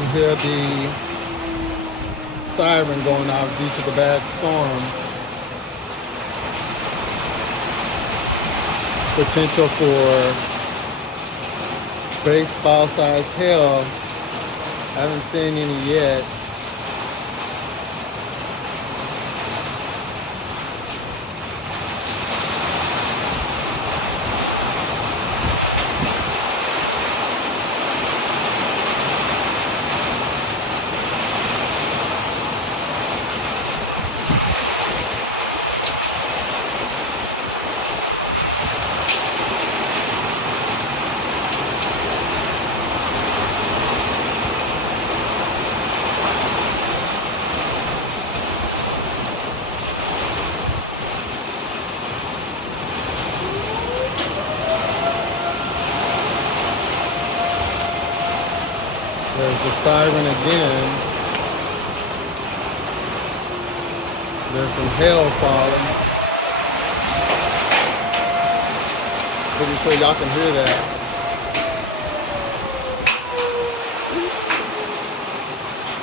can hear the siren going off due to the bad storm. Potential for baseball-sized hail. I haven't seen any yet. There's the siren again. There's some hail falling. Pretty sure y'all can hear that.